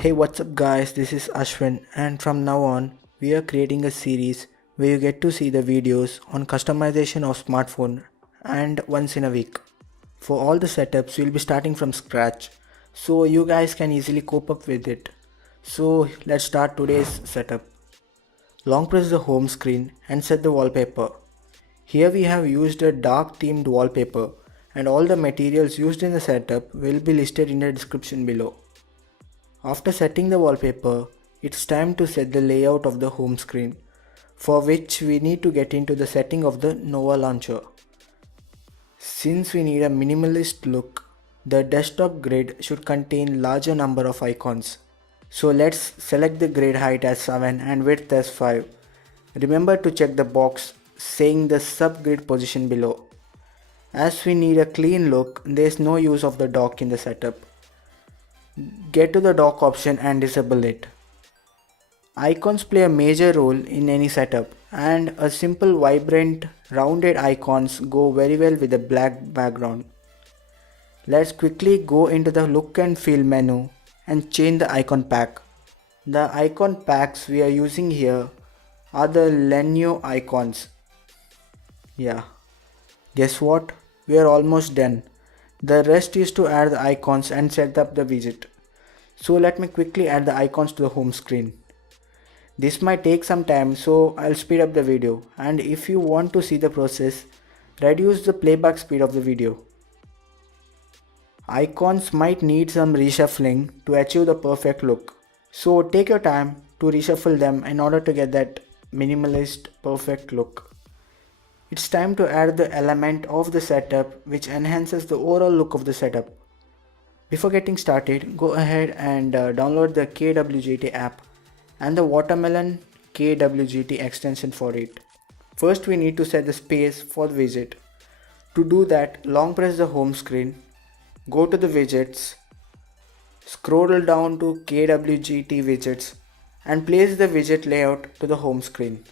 Hey, what's up guys, this is Ashwin, and from now on we are creating a series where you get to see the videos on customization of smartphone and once in a week. For all the setups we'll be starting from scratch so you guys can easily cope up with it. So let's start today's setup. Long press the home screen and set the wallpaper. Here we have used a dark themed wallpaper and all the materials used in the setup will be listed in the description below. After setting the wallpaper, it's time to set the layout of the home screen, for which we need to get into the setting of the Nova launcher. Since we need a minimalist look, the desktop grid should contain larger number of icons. So let's select the grid height as 7 and width as 5. Remember to check the box saying the subgrid position below. As we need a clean look, there is no use of the dock in the setup. Get to the dock option and disable it. Icons play a major role in any setup, and a simple vibrant rounded icons go very well with a black background. Let's quickly go into the look and feel menu and change the icon pack. The icon packs we are using here are the Lenio icons. Yeah, guess what? We are almost done. The rest is to add the icons and set up the widget. So let me quickly add the icons to the home screen. This might take some time, so I'll speed up the video, and if you want to see the process, reduce the playback speed of the video. Icons might need some reshuffling to achieve the perfect look. So take your time to reshuffle them in order to get that minimalist perfect look. It's time to add the element of the setup which enhances the overall look of the setup. Before getting started, go ahead and download the KWGT app and the Watermelon KWGT extension for it. First we need to set the space for the widget. To do that, long press the home screen, go to the widgets, scroll down to KWGT widgets and place the widget layout to the home screen.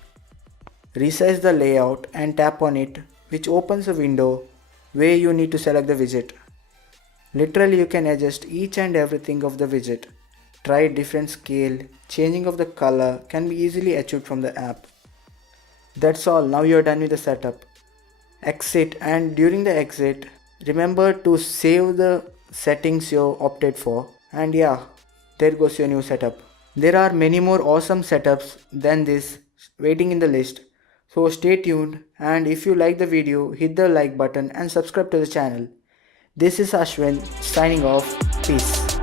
Resize the layout and tap on it, which opens a window where you need to select the widget. Literally you can adjust each and everything of the widget. Try different scale, changing of the color can be easily achieved from the app. That's all, now you are done with the setup. Exit, and during the exit, remember to save the settings you opted for, and yeah, there goes your new setup. There are many more awesome setups than this waiting in the list. So stay tuned, and if you like the video, hit the like button and subscribe to the channel. This is Ashwin signing off. Peace.